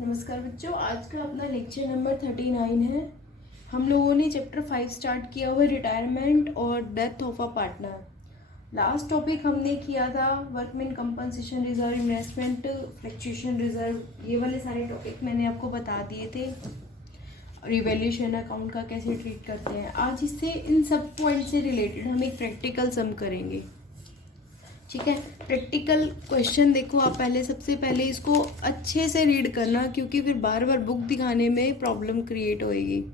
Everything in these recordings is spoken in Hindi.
नमस्कार बच्चों, आज का अपना लेक्चर नंबर 39 है। हम लोगों ने चैप्टर 5 स्टार्ट किया हुआ रिटायरमेंट और death of a partner. Last topic हमने किया था workman compensation reserve, investment fluctuation reserve, ये वाले सारे टॉपिक मैंने आपको बता दिए थे। रिवैल्यूएशन अकाउंट का कैसे ट्रीट करते हैं। आज इससे इन सब पॉइंट से रिलेटेड हम एक प्रैक्टिकल सम करेंगे। ठीक है, प्रैक्टिकल क्वेश्चन देखो आप पहले, सबसे पहले इसको अच्छे से रीड करना, क्योंकि फिर बार बार बुक दिखाने में प्रॉब्लम क्रिएट होएगी।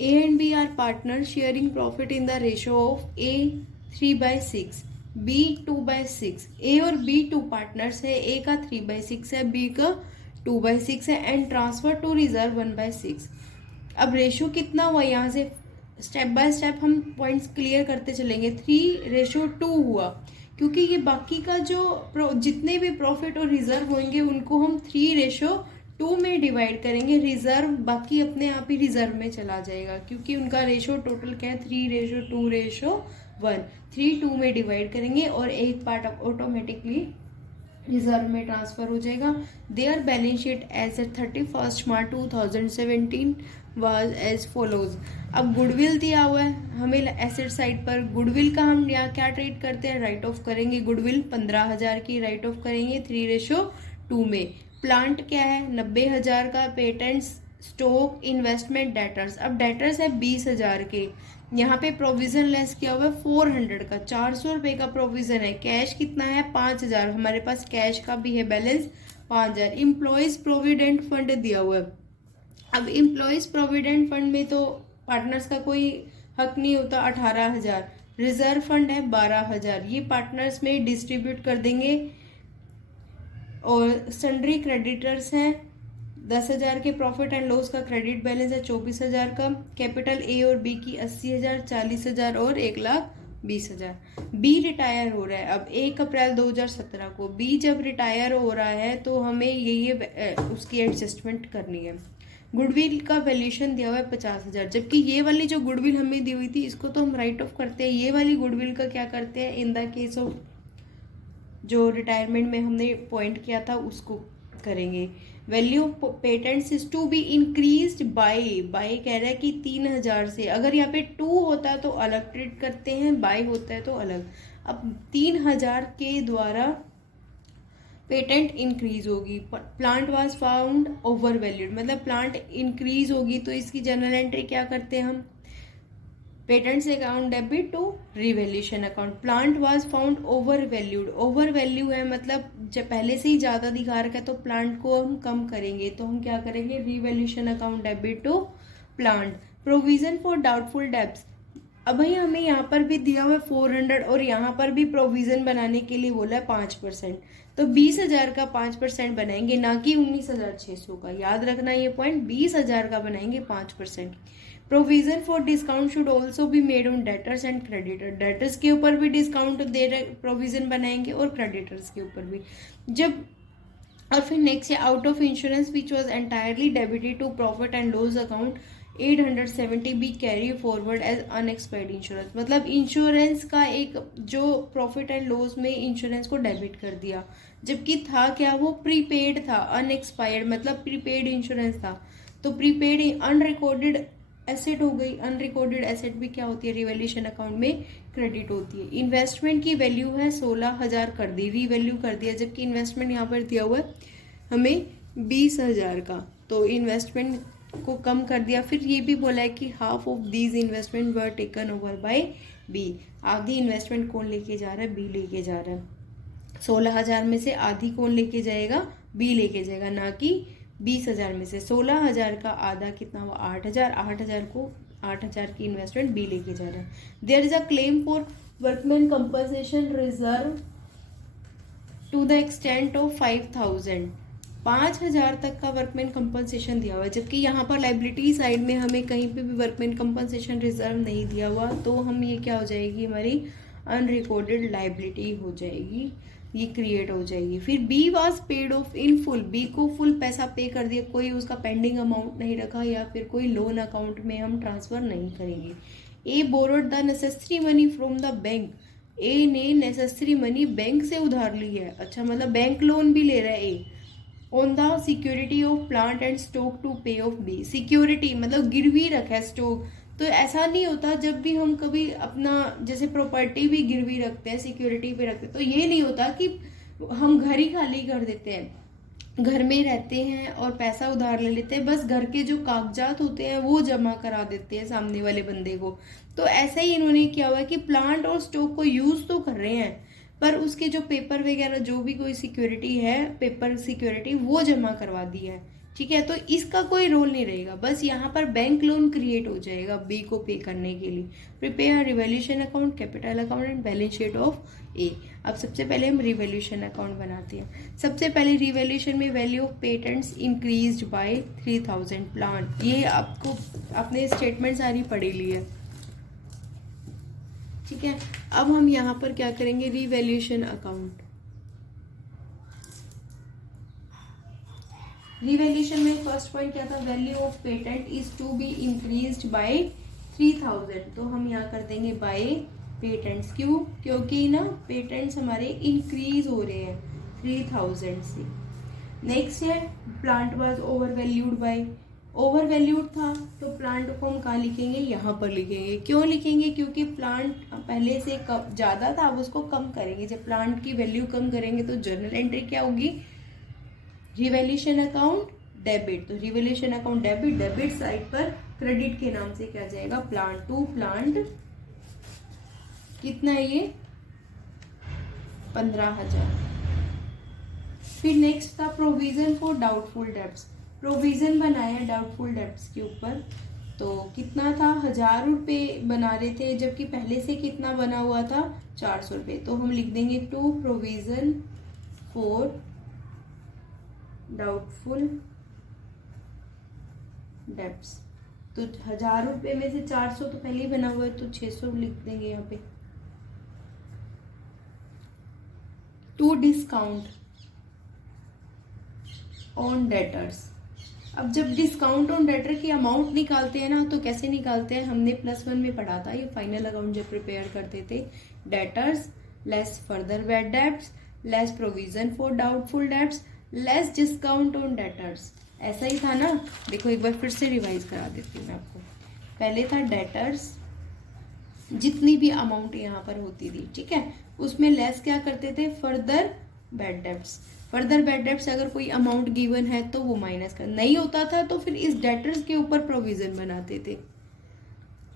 A and B are partner sharing profit in the ratio of A 3/6, B 2/6। A और बी टू पार्टनर्स है, ए का 3/6 है, बी का 2/6 है, एंड ट्रांसफर टू रिजर्व 1/6। अब रेशियो कितना हुआ, यहाँ से स्टेप बाय स्टेप हम पॉइंट्स क्लियर करते चलेंगे। 3:2 हुआ, क्योंकि ये बाकी का जो जितने भी प्रॉफिट और रिजर्व होंगे उनको हम 3:2 में डिवाइड करेंगे। रिजर्व बाकी अपने आप ही रिजर्व में चला जाएगा, क्योंकि उनका रेशो टोटल क्या है, 3:2:1। 3 2 में डिवाइड करेंगे और एक पार्ट ऑटोमेटिकली रिजर्व में ट्रांसफर हो जाएगा। Their balance sheet as at 31 March 2017 was as follows. अब गुडविल दिया हुआ है हमें एसेट साइड पर। गुडविल का हम यहाँ क्या ट्रीट करते हैं, राइट ऑफ करेंगे। गुडविल 15,000 की राइट ऑफ करेंगे 3:2 में। प्लांट क्या है 90,000 का। Patents, stock, investment, debtors. अब डेटर्स है 20,000 के। यहाँ पे प्रोविजन लेस किया हुआ है 400 का, 400 रुपए का प्रोविजन है। कैश कितना है 5,000, हमारे पास कैश का भी है बैलेंस 5,000। इम्प्लॉयज प्रोविडेंट फंड दिया हुआ है। अब इम्प्लॉयज प्रोविडेंट फंड में तो पार्टनर्स का कोई हक नहीं होता, 18,000। रिजर्व फंड है 12,000, ये पार्टनर्स में डिस्ट्रीब्यूट कर देंगे। और सन्ड्री क्रेडिटर्स हैं 10,000 के। प्रॉफिट एंड लॉस का क्रेडिट बैलेंस है 24,000 का। कैपिटल ए और बी की 80,000, 40,000 और 1,20,000। बी रिटायर हो रहा है अब 1 अप्रैल 2017 को। बी जब रिटायर हो रहा है तो हमें ये उसकी एडजस्टमेंट करनी है। गुडविल का वैल्यूएशन दिया हुआ है 50,000, जबकि ये वाली जो गुडविल हमें दी हुई थी इसको तो हम राइट ऑफ करते हैं। ये वाली गुडविल का क्या करते हैं, इन द केस ऑफ जो रिटायरमेंट में हमने पॉइंट किया था उसको करेंगे। Value of patents is to be increased by कह रहा है कि 3,000 से। अगर यहाँ पे 2 होता है तो अलग ट्रीट करते हैं, बाय होता है तो अलग। अब 3,000 के द्वारा पेटेंट इंक्रीज होगी। Plant was found over valued, मतलब प्लांट इंक्रीज होगी तो इसकी जनरल एंट्री क्या करते हैं हम, patents account debit to revaluation account. Plant was found over valued, over value है मतलब जब पहले से ही ज्यादा दिखा रखा है तो प्लांट को हम कम करेंगे, तो हम क्या करेंगे, revaluation account debit to plant. Provision for doubtful debts, अब भाई हमें यहाँ पर भी दिया हुआ है 400 और यहाँ पर भी प्रोविजन बनाने के लिए बोला है 5%, तो 20,000 का 5% बनाएंगे, ना कि 19,600 का। याद रखना ये पॉइंट, 20,000 का बनाएंगे 5%। Provision for discount should also be made on debtors and creditor, debtors के ऊपर भी डिस्काउंट दे रहे प्रोविजन बनाएंगे और क्रेडिटर्स के ऊपर भी। जब और फिर नेक्स्ट है out of insurance which was entirely debited to profit and loss account 870 be carry forward as unexpired insurance, मतलब इंश्योरेंस का एक जो प्रॉफिट एंड लॉस में इंश्योरेंस को डेबिट कर दिया, जबकि था क्या, वो प्रीपेड था। अनएक्सपायर्ड मतलब प्रीपेड इंश्योरेंस था, तो प्रीपेड अनरिकॉर्डेड एसेट हो गई। अनरिकॉर्डेड एसेट भी क्या होती है, रिवैल्यूएशन अकाउंट में क्रेडिट होती है। इन्वेस्टमेंट की वैल्यू है 16,000 कर दी, रीवैल्यू कर दिया, जबकि इन्वेस्टमेंट यहाँ पर दिया हुआ है हमें 20,000 का, तो इन्वेस्टमेंट को कम कर दिया। फिर ये भी बोला है कि half of these investment were taken over by B, आधी इन्वेस्टमेंट कौन लेके जा रहा है, बी लेके जा रहा है। 16,000 में से आधी कौन लेके जाएगा, बी लेके जाएगा, ना कि 20,000 में से। 16,000 का आधा कितना हुआ 8,000, 8,000 की इन्वेस्टमेंट बी लेके जा रहा है। There is a claim for workman compensation reserve to the extent of 5,000, 5,000 तक का वर्कमैन कंपनसेशन दिया हुआ है, जबकि यहाँ पर लाइबिलिटी साइड में हमें कहीं पे भी वर्कमैन कंपनसेशन रिजर्व नहीं दिया हुआ, तो हम ये क्या हो जाएगी, हमारी अनरिकॉर्डेड लाइबिलिटी हो जाएगी, ये क्रिएट हो जाएगी। फिर B was paid off in full, B को फुल पैसा पे कर दिया, कोई उसका पेंडिंग अमाउंट नहीं रखा या फिर कोई लोन अकाउंट में हम ट्रांसफर नहीं करेंगे। A borrowed the necessary money from the bank, A ने नेसेसरी मनी बैंक से उधार ली है, अच्छा मतलब बैंक लोन भी ले रहा है A, on the security of plant and stock to pay off B. Security मतलब गिरवी रखा है स्टॉक। तो ऐसा नहीं होता, जब भी हम कभी अपना जैसे प्रॉपर्टी भी गिरवी रखते हैं, सिक्योरिटी पे रखते हैं, तो ये नहीं होता कि हम घर ही खाली कर देते हैं, घर में रहते हैं और पैसा उधार ले लेते हैं, बस घर के जो कागजात होते हैं वो जमा करा देते हैं सामने वाले बंदे को। तो ऐसा ही इन्होंने किया हुआ है कि प्लांट और स्टॉक को यूज तो कर रहे हैं, पर उसके जो पेपर वगैरह जो भी कोई सिक्योरिटी है, पेपर सिक्योरिटी, वो जमा करवा दी है। ठीक है, तो इसका कोई रोल नहीं रहेगा, बस यहाँ पर बैंक लोन क्रिएट हो जाएगा बी को पे करने के लिए। Prepare revaluation account, capital account and balance sheet of A. अब सबसे पहले हम रिवैल्यूएशन अकाउंट बनाते हैं। सबसे पहले रिवैल्यूएशन में value of patents increased by 3000 plant. ये आपको आपने स्टेटमेंट सारी पढ़ी ली है। ठीक है, अब हम यहाँ पर क्या करेंगे, रिवैल्यूएशन अकाउंट। रिवैल्यूएशन में फर्स्ट पॉइंट क्या था, value of patent is to be increased by 3000। तो हम यहाँ कर देंगे बाय पेटेंट्स। क्यों? क्योंकि ना पेटेंट्स हमारे इंक्रीज हो रहे हैं 3000 से। नेक्स्ट है plant was over valued bye. Over valued था तो प्लांट को हम कहाँ लिखेंगे, यहाँ पर लिखेंगे। क्यों लिखेंगे? क्योंकि प्लांट पहले से ज्यादा था, अब उसको कम करेंगे। जब प्लांट की वैल्यू कम करेंगे तो जर्नल एंट्री क्या होगी, रिवैल्यूएशन अकाउंट डेबिट। तो revaluation account debit, debit side पर क्रेडिट के नाम से क्या जाएगा, प्लांट टू प्लांट। कितना है ये, 15,000। फिर नेक्स्ट था provision for doubtful debts. Provision बनाया डाउटफुल डेब्ट्स के ऊपर। तो कितना था, 1000 रुपये बना रहे थे, जबकि पहले से कितना बना हुआ था, 400 रुपये। तो हम लिख देंगे to provision for doubtful debts. तो 1000 रुपये में से 400 तो पहले ही बना हुआ है, तो 600 लिख देंगे यहाँ पे। To discount on debtors. अब जब डिस्काउंट ऑन डेटर की अमाउंट निकालते हैं ना, तो कैसे निकालते हैं, हमने +1 में पढ़ा था, ये फाइनल अकाउंट जब प्रिपेयर करते थे। Debtors less further bad debts less provision for doubtful debts less discount on debtors. ऐसा ही था ना, देखो एक बार फिर से रिवाइज करा देती हूँ मैं आपको। पहले था डेटर्स, जितनी भी अमाउंट यहाँ पर होती थी, ठीक है, उसमें लेस क्या करते थे, further bad debts. Further bad debts अगर कोई अमाउंट गिवन है तो वो माइनस कर, नहीं होता था तो फिर इस डेटर्स के ऊपर प्रोविजन बनाते थे।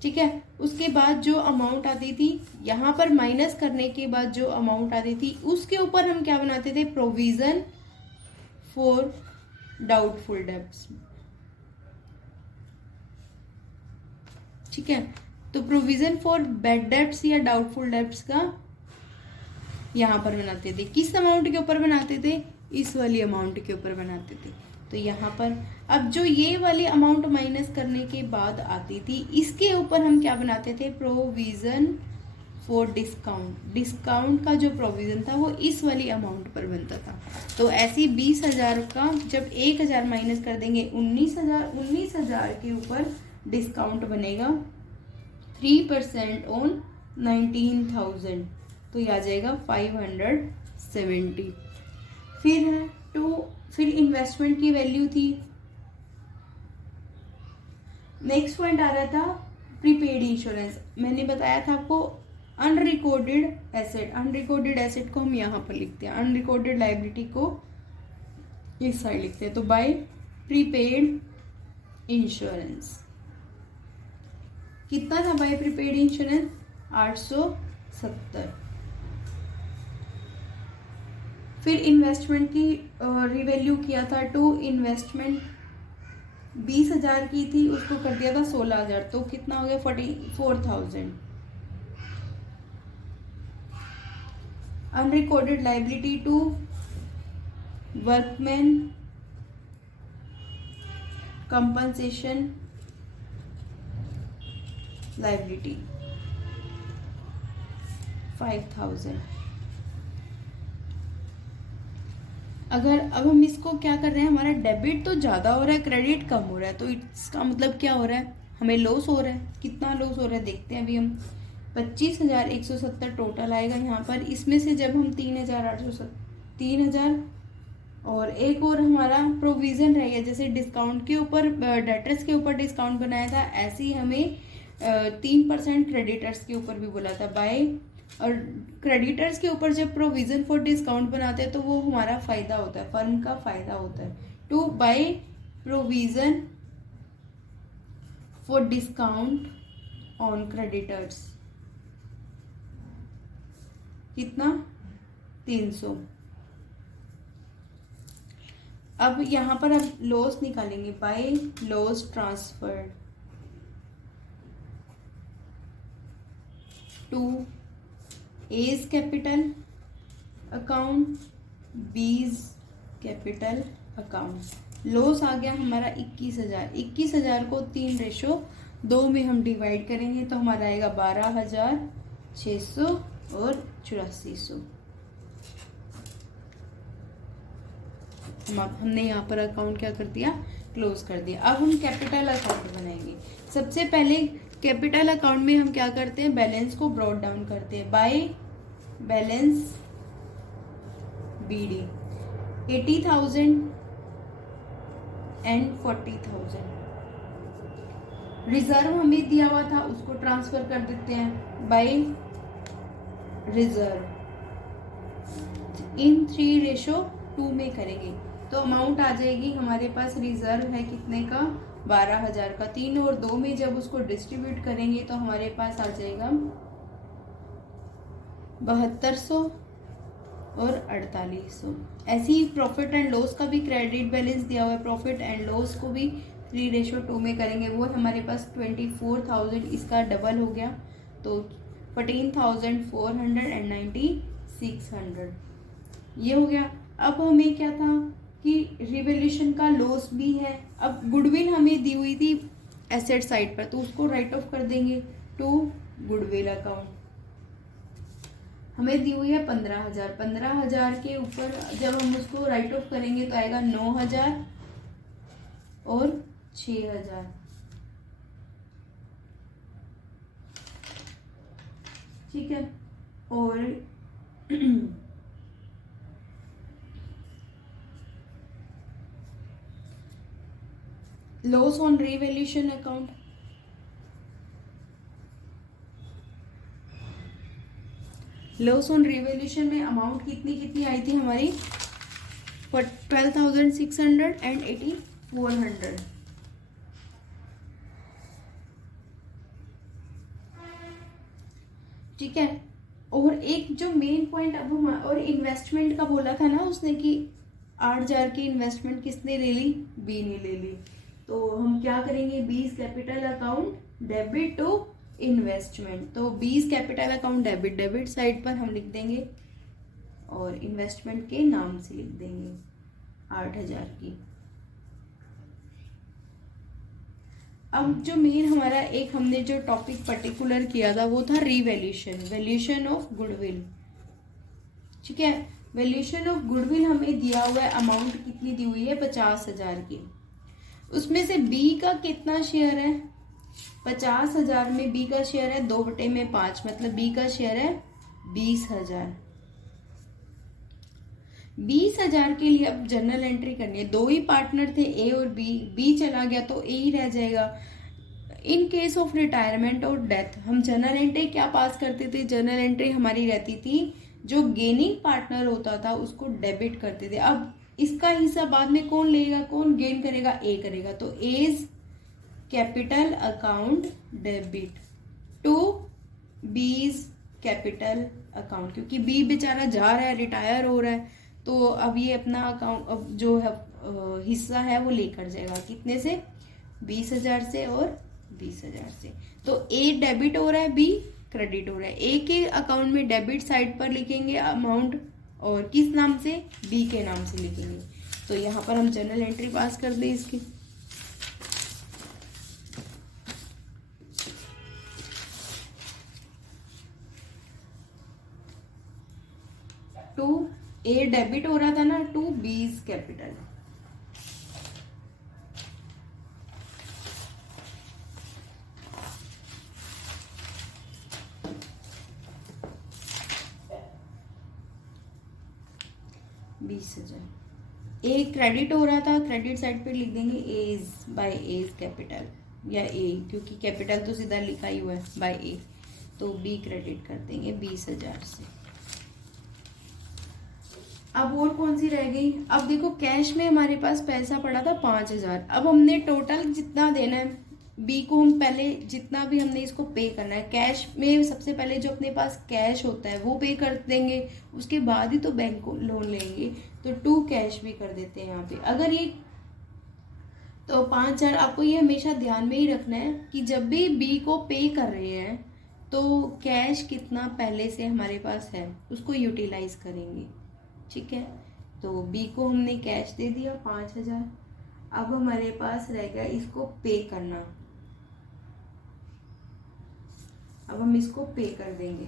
ठीक है, उसके बाद जो अमाउंट आती थी, यहाँ पर माइनस करने के बाद जो अमाउंट आती थी, उसके ऊपर हम क्या बनाते थे, प्रोविजन फॉर डाउटफुल डेब्ट्स। ठीक है, तो प्रोविजन फॉर बैड डेब्ट्स या डाउटफुल डेब्ट्स का यहाँ पर बनाते थे। किस अमाउंट के ऊपर बनाते थे, इस वाली अमाउंट के ऊपर बनाते थे। तो यहाँ पर अब जो ये वाली अमाउंट माइनस करने के बाद आती थी, इसके ऊपर हम क्या बनाते थे, प्रोविजन फॉर डिस्काउंट। डिस्काउंट का जो प्रोविजन था वो इस वाली अमाउंट पर बनता था। तो ऐसी 20,000 का जब 1,000 माइनस कर देंगे, 19,000 के ऊपर डिस्काउंट बनेगा 3% ऑन 19,000, तो यह आ जाएगा 570। फिर है फिर इन्वेस्टमेंट की वैल्यू थी। नेक्स्ट पॉइंट आ रहा था प्रीपेड इंश्योरेंस। मैंने बताया था आपको अनरिकॉर्डेड एसेट। अनरिकॉर्डेड एसेट को हम यहाँ पर लिखते हैं, अनरिकॉर्डेड लाइबिलिटी को इस साइड लिखते हैं। तो बाय प्रीपेड इंश्योरेंस कितना था, बाय प्रीपेड इंश्योरेंस 870। फिर इन्वेस्टमेंट की रिवैल्यू किया था टू इन्वेस्टमेंट 20,000 की थी, उसको कर दिया था 16,000, तो कितना हो गया 44,000। Unrecorded liability to workman compensation liability 5,000। अगर अब हम इसको क्या कर रहे हैं, हमारा डेबिट तो ज्यादा हो रहा है, क्रेडिट कम हो रहा है, तो इसका मतलब क्या हो रहा है, हमें लॉस हो रहा है। कितना लॉस हो रहा है देखते हैं अभी हम। 25,170 टोटल आएगा यहाँ पर। इसमें से जब हम 3,000 और एक और हमारा प्रोविजन रह गया, जैसे डिस्काउंट के ऊपर डेटर्स के ऊपर डिस्काउंट बनाया था, ऐसे ही हमें 3% क्रेडिटर्स के ऊपर भी बोला था बाय। और क्रेडिटर्स के ऊपर जब प्रोविजन फॉर डिस्काउंट बनाते हैं तो वो हमारा फायदा होता है, फर्म का फायदा होता है। To by provision for discount on creditors, कितना 300। अब यहां पर अब लॉस निकालेंगे, by loss transferred to A's capital account B's capital account. Loss आ गया हमारा 21,000। 21,000 को 3:2 में हम डिवाइड करेंगे तो हमारा आएगा 12,600 और 8400। हमने यहाँ पर अकाउंट क्या कर दिया, क्लोज कर दिया। अब हम कैपिटल अकाउंट बनाएंगे। सबसे पहले कैपिटल अकाउंट में हम क्या करते हैं, बैलेंस को ब्रॉट डाउन करते हैं by balance BD 80,000 and 40,000। Reserve हमें दिया हुआ था उसको ट्रांसफर कर देते हैं बाय रिजर्व इन 3:2 में करेंगे तो अमाउंट आ जाएगी हमारे पास। रिजर्व है कितने का, 12,000 का। 3 और 2 में जब उसको डिस्ट्रीब्यूट करेंगे तो हमारे पास आ जाएगा 7200 और 4800। ऐसे ही प्रॉफिट एंड लॉस का भी क्रेडिट बैलेंस दिया हुआ है, प्रॉफिट एंड लॉस को भी 3:2 में करेंगे। वो हमारे पास 24,000, इसका डबल हो गया तो 14,400 एंड 9,600 ये हो गया। अब हमें क्या था कि रिवैल्यूएशन का लॉस भी है। अब गुडविल हमें दी हुई थी एसेट साइड पर तो उसको राइट ऑफ कर देंगे टू गुडविल अकाउंट। हमें दी हुई है 15,000। 15,000 के ऊपर जब हम उसको राइट ऑफ करेंगे तो आएगा 9,000 और 6,000। ठीक है। और loss on revaluation account, loss on revaluation में अमाउंट कितनी कितनी आई थी हमारी 12,600 एंड 8,400। ठीक है। और एक जो मेन पॉइंट अब हम और इन्वेस्टमेंट का बोला था ना उसने कि 8,000 की इन्वेस्टमेंट किसने ले ली, बी ने ले ली। तो हम क्या करेंगे, B's capital account debit to investment. तो B's capital account debit side पर हम लिख देंगे और इन्वेस्टमेंट के नाम से लिख देंगे 8,000 की। अब जो मेन हमारा एक हमने जो टॉपिक पर्टिकुलर किया था वो था रिवैल्यूएशन, वैल्यूएशन ऑफ गुडविल। ठीक है। वैल्यूएशन ऑफ गुडविल हमें दिया हुआ है, अमाउंट कितनी दी हुई है 50,000 की। उसमें से बी का कितना शेयर है, 50,000 में बी का शेयर है 2/5, मतलब बी का शेयर है 20,000। 20,000 के लिए अब जनरल एंट्री करनी है। 2 ही पार्टनर थे ए और बी चला गया तो ए ही रह जाएगा। इन केस ऑफ रिटायरमेंट और डेथ हम जनरल एंट्री क्या पास करते थे, जनरल एंट्री हमारी रहती थी जो गेनिंग पार्टनर होता था उसको डेबिट करते थे। अब इसका हिस्सा बाद में कौन लेगा, कौन गेन करेगा, ए करेगा। तो A's capital account debit to B's capital account, क्योंकि बी बेचारा जा रहा है, रिटायर हो रहा है, तो अब ये अपना अकाउंट अब जो है हिस्सा है वो लेकर जाएगा। कितने से, 20,000 से और 20,000 से। तो ए डेबिट हो रहा है, बी क्रेडिट हो रहा है। ए के अकाउंट में डेबिट साइड पर लिखेंगे अमाउंट और किस नाम से, बी के नाम से लिखेंगे। तो यहाँ पर हम जनरल एंट्री पास कर दें इसकी। टू ए डेबिट हो रहा था ना, to B's capital. $20,000 a credit हो रहा था, क्रेडिट साइड पे लिख देंगे एज बाय एज कैपिटल या ए, क्योंकि कैपिटल तो सीधा लिखा ही हुआ है बाय ए, तो बी क्रेडिट कर देंगे 20,000 से। अब और कौन सी रह गई? अब देखो कैश में हमारे पास पैसा पड़ा था 5,000। अब हमने टोटल जितना देना है बी को, हम पहले जितना भी हमने इसको पे करना है कैश में, सबसे पहले जो अपने पास कैश होता है वो पे कर देंगे, उसके बाद ही तो बैंक को लोन लेंगे, तो 2 कैश भी कर देते हैं यहाँ पे। अगर ये तो 5,000, आपको ये हमेशा ध्यान में ही रखना है कि जब भी बी को पे कर रहे हैं तो कैश कितना पहले से हमारे पास है उसको यूटिलाइज करेंगे, ठीक है। तो बी को हमने कैश दे दिया 5,000, अब हमारे पास रह गया इसको पे करना, अब हम इसको पे कर देंगे,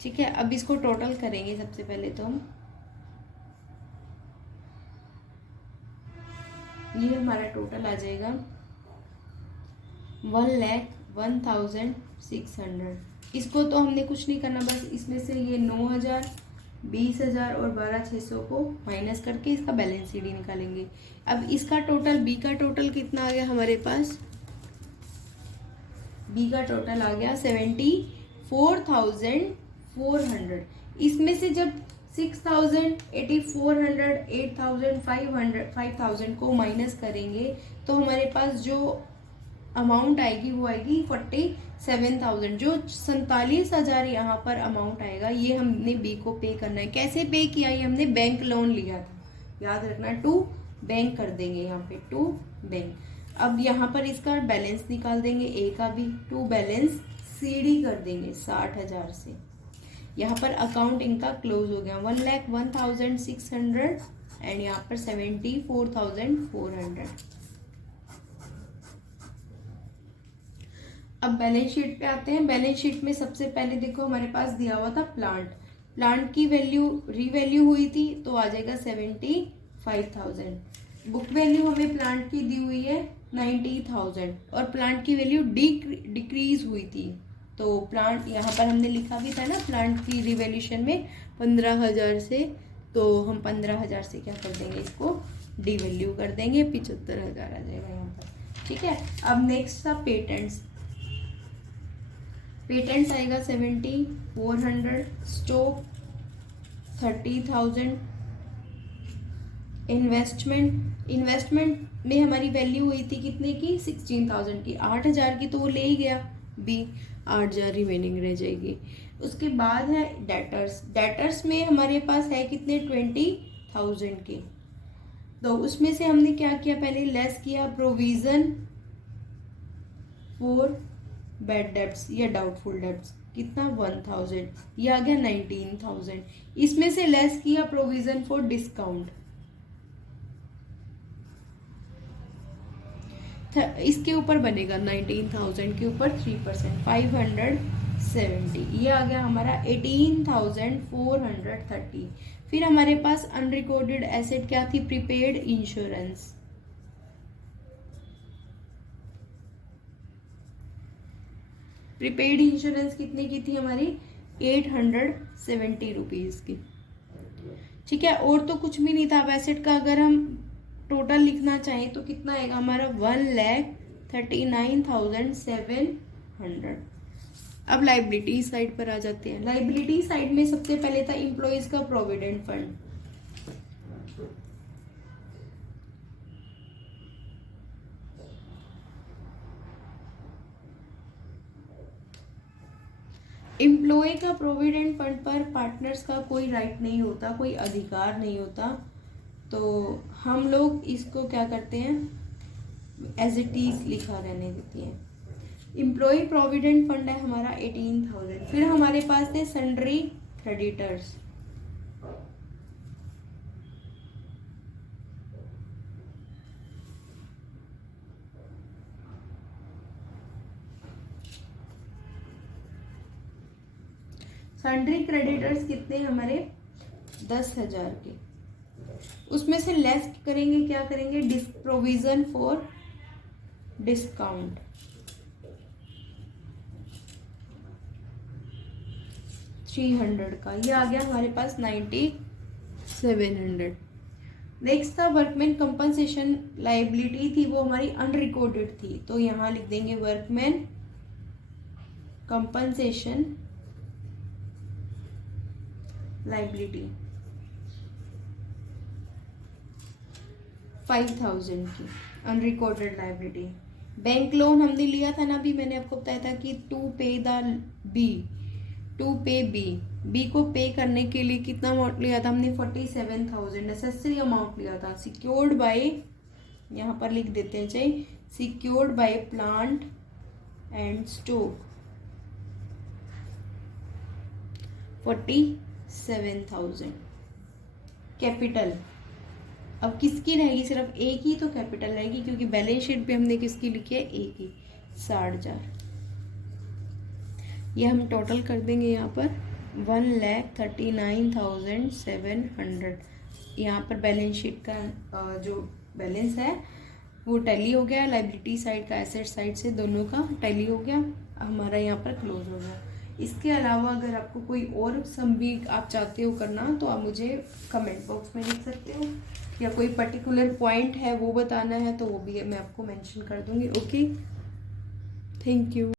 ठीक है। अब इसको टोटल करेंगे सबसे पहले तो हम, ये हमारा टोटल आ जाएगा 1,01,600। इसको तो हमने कुछ नहीं करना, बस इसमें से ये 9,000, 20,000 और 12,600 को माइनस करके इसका बैलेंस शीट निकालेंगे। अब इसका टोटल, बी का टोटल कितना आ गया हमारे पास? बी का टोटल आ गया 74,400। इसमें से जब 6,000, 8,400, 8,500, 5,000 को माइनस करेंगे तो हमारे पास जो अमाउंट आएगी वो आएगी 47,000। जो 47,000 यहाँ पर अमाउंट आएगा ये हमने बी को पे करना है। कैसे पे किया? ये हमने बैंक लोन लिया था, याद रखना, टू बैंक कर देंगे यहाँ पे, टू बैंक। अब यहाँ पर इसका बैलेंस निकाल देंगे, ए का भी, टू बैलेंस सीडी कर देंगे 60,000 से। यहाँ पर अकाउंट इनका क्लोज हो गया 1,01,600 एंड यहाँ पर 74,400। अब बैलेंस शीट पे आते हैं। बैलेंस शीट में सबसे पहले देखो हमारे पास दिया हुआ था प्लांट की वैल्यू रीवैल्यू हुई थी तो आ जाएगा 75,000। बुक वैल्यू हमें प्लांट की दी हुई है 90,000 और प्लांट की वैल्यू डिक्रीज हुई थी, तो प्लांट यहाँ पर हमने लिखा भी था ना प्लांट की रिवैल्यूशन में 15,000 से, तो हम 15,000 से क्या कर देंगे, इसको डिवैल्यू कर देंगे, 75,000 आ जाएगा यहाँ पर, ठीक है। अब नेक्स्ट था पेटेंट्स आएगा 7,400, स्टॉक 30,000, इन्वेस्टमेंट में हमारी वैल्यू हुई थी कितने की, 16,000 की, 8,000 की तो वो ले ही गया बी, 8,000 रिमेनिंग रह जाएगी। उसके बाद है डेटर्स में हमारे पास है कितने, 20,000 के, तो उसमें से हमने क्या किया, पहले लेस किया प्रोविजन फॉर बैड डेब्ट्स या डाउटफुल डेब्ट्स, कितना 1,000, ये आ गया 19,000। इसमें से लेस किया प्रोविजन फॉर डिस्काउंट, इसके ऊपर बनेगा 19,000 के ऊपर 3%, 570, ये आ गया हमारा 18,430। फिर हमारे पास अनरिकॉर्डेड एसेट क्या थी, प्रीपेड इंश्योरेंस, प्रीपेड इंश्योरेंस कितने की थी हमारी, 870 रुपीज की, ठीक है। और तो कुछ भी नहीं था। अब एसेट का अगर हम टोटल लिखना चाहें तो कितना आएगा हमारा, 1,39,700। अब लाइबिलिटी साइड पर आ जाते हैं। लाइबिलिटी साइड में सबसे पहले था एम्प्लॉयज का प्रोविडेंट फंड, एम्प्लॉय का प्रोविडेंट फंड पर पार्टनर्स का कोई राइट नहीं होता, कोई अधिकार नहीं होता, तो हम लोग इसको क्या करते हैं, एज इट इज लिखा रहने देती हैं। एम्प्लॉय प्रोविडेंट फंड है हमारा 18,000। फिर हमारे पास थे सन्ड्री क्रेडिटर्स, सन्ड्री क्रेडिटर्स कितने हमारे, 10,000 के। उसमें से लेस करेंगे, क्या करेंगे, प्रोविजन फॉर डिस्काउंट, 300 का, ये आ गया हमारे पास 9700। नेक्स्ट था वर्कमैन कंपनसेशन लाइबिलिटी थी, वो हमारी अनरिकॉर्डेड थी, तो यहाँ लिख देंगे वर्कमैन कंपनसेशन लाइबिलिटी 5000 की अनरिकॉर्डेड लाइबिलिटी। बैंक लोन हमने लिया था ना, अभी मैंने आपको बताया था कि टू पे बी को पे करने के लिए कितना अमाउंट लिया था हमने, 47,000 नेसेसरी अमाउंट लिया था। सिक्योर्ड बाय, यहाँ पर लिख देते हैं चाहिए, secured by plant and stock 47,000। Capital अब किसकी रहेगी, सिर्फ एक ही तो कैपिटल रहेगी, क्योंकि बैलेंस शीट पे हमने किसकी लिखी है, एक ही, 60,000। ये हम टोटल कर देंगे यहाँ पर 1,39,700। यहाँ पर बैलेंस शीट का जो बैलेंस है वो टैली हो गया, लाइबिलिटी साइड का एसेट साइड से दोनों का टैली हो गया, हमारा यहाँ पर क्लोज हो गया। इसके अलावा अगर आपको कोई और सम भी आप चाहते हो करना तो आप मुझे कमेंट बॉक्स में लिख सकते हो, या कोई पर्टिकुलर पॉइंट है वो बताना है तो वो भी मैं आपको मेंशन कर दूंगी। Okay, thank you.